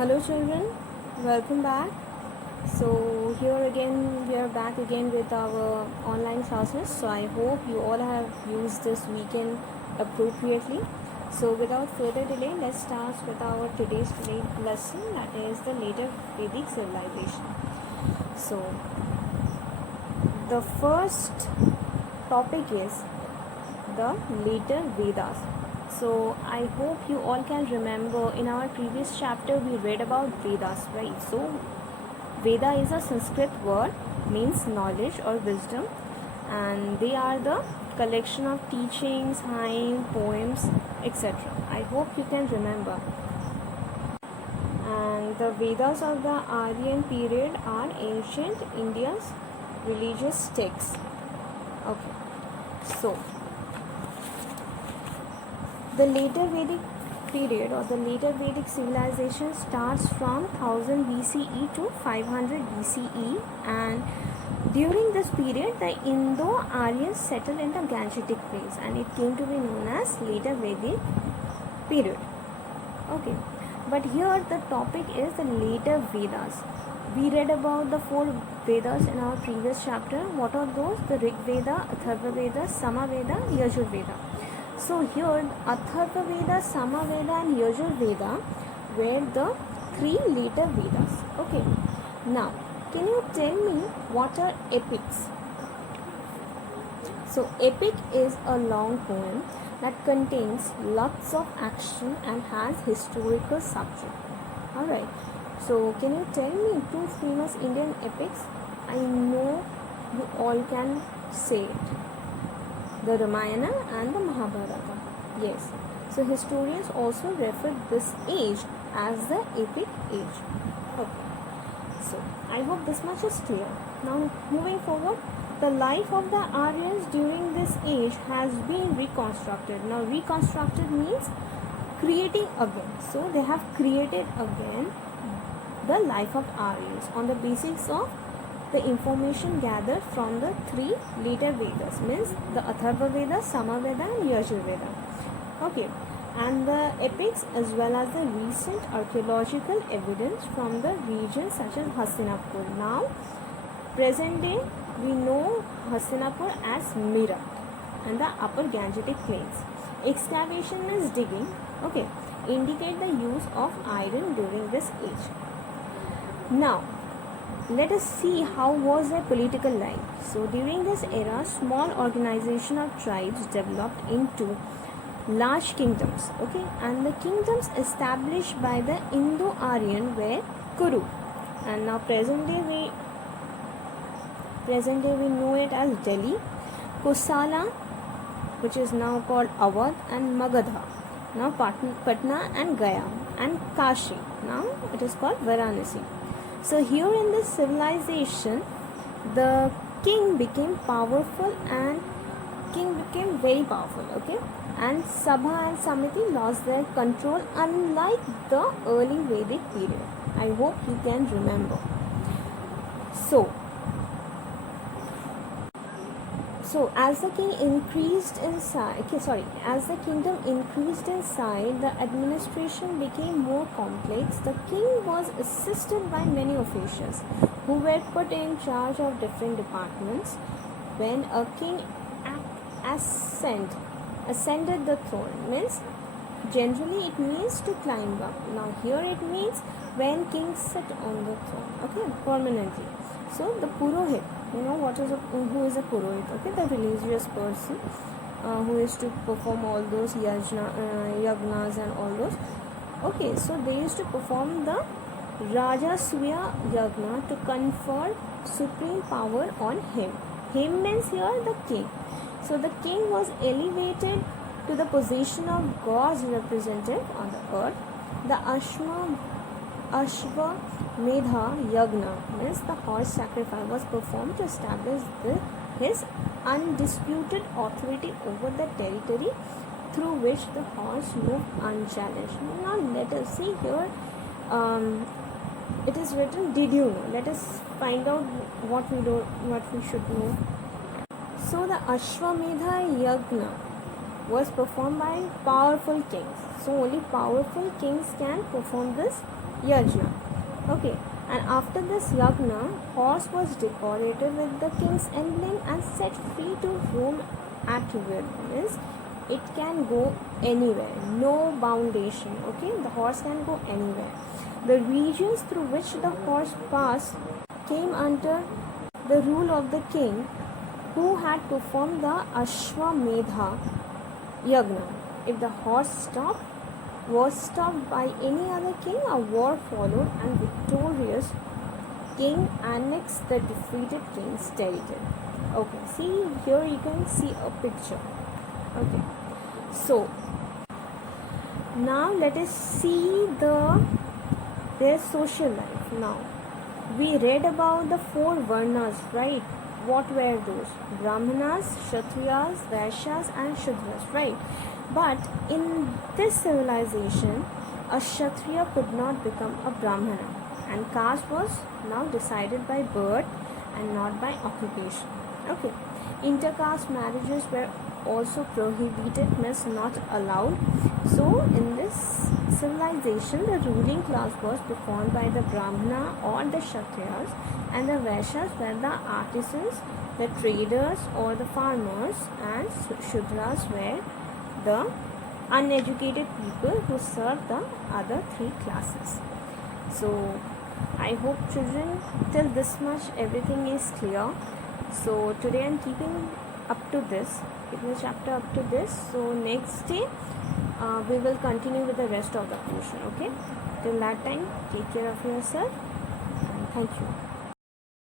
Hello children, welcome back. So here again we are back again with our online classes. So I hope you all have used this weekend appropriately. So without further delay, let's start with our today's lesson, that is the later Vedic civilization. So the first topic is the later Vedas. So I hope you all can remember in our previous chapter we read about Vedas, right? So Veda is a Sanskrit word, means knowledge or wisdom, and they are the collection of teachings, hymns, poems, etc. I hope you can remember. And the Vedas of the Aryan period are ancient India's religious texts. Okay, so the later Vedic period or the later Vedic civilization starts from 1000 BCE to 500 BCE, and during this period the Indo-Aryans settled in the Gangetic Plains and it came to be known as later Vedic period. Okay, but here the topic is the later Vedas. We read about the 4 Vedas in our previous chapter. What are those? The Rig Veda, Atharva Veda, Sama Veda, Yajur Veda. So here Atharva Veda, Sama Veda and Yajur Veda were the 3 later Vedas. Okay. Now, can you tell me what are epics? So epic is a long poem that contains lots of action and has historical subject. Alright. So can you tell me 2 famous Indian epics? I know you all can say it. The Ramayana and the Mahabharata. Yes. So historians also refer this age as the epic age. Okay. So I hope this much is clear. Now moving forward, the life of the Aryans during this age has been reconstructed. Now reconstructed means creating again. So they have created again the life of Aryans on the basis of the information gathered from the 3 later Vedas, means the Atharva Veda, Sama Veda and Yajur Veda. Okay, and the epics as well as the recent archaeological evidence from the regions such as Hastinapur. Now, present day we know Hastinapur as Meerut and the upper Gangetic Plains. Excavation is digging, okay, indicate the use of iron during this age. Now, let us see how was their political life. So during this era, small organization of tribes developed into large kingdoms, okay, and the kingdoms established by the Indo-Aryan were Kuru, and now present day we know it as Delhi, Kosala, which is now called Awadh, and Magadha, now Patna and Gaya, and Kashi, now it is called Varanasi. So here in this civilization, the king became powerful and king became very powerful, okay, and Sabha and Samiti lost their control unlike the early Vedic period. I hope you can remember. So as the king increased in size, as the kingdom increased in size, the administration became more complex. The king was assisted by many officials who were put in charge of different departments. When a king ascended the throne, means generally it means to climb up. Now here it means when kings sit on the throne, okay, permanently. So the Purohit, you know who is a Purohit, okay, the religious person who is to perform all those yagnas and all those. Okay, so they used to perform the Rajasuya Yagna to confer supreme power on him. Him means here the king. So the king was elevated to the position of God's representative on the earth. The Ashwamedha Yagna means the horse sacrifice was performed to establish his undisputed authority over the territory through which the horse moved unchallenged. Now let us see here. It is written, did you know? Let us find out what we should know. So the Ashwamedha Yagna was performed by powerful kings. So only powerful kings can perform this yajna. Okay, and after this yajna, horse was decorated with the king's emblem and set free to roam at will. Means it can go anywhere, no foundation. Okay, the horse can go anywhere. The regions through which the horse passed came under the rule of the king who had performed the Ashwamedha Yagna. If the horse was stopped by any other king, a war followed and victorious king annexed the defeated king's territory. Okay, see here you can see a picture. Okay, so now let us see their social life. Now we read about the four varnas, right? What were those? Brahmanas, Kshatriyas, Vaishyas and Shudras, right? But in this civilization, a Kshatriya could not become a Brahmana, and caste was now decided by birth and not by occupation. Okay. Intercaste marriages were also prohibited, means not allowed. So in this civilization, the ruling class was performed by the Brahmana or the Kshatriyas, and the Vaishyas were the artisans, the traders or the farmers, and Shudras were the uneducated people who served the other three classes. So I hope children till this much everything is clear. So today I am keeping up to this, keeping the chapter up to this. So next day we will continue with the rest of the portion. Okay, till that time take care of yourself and thank you.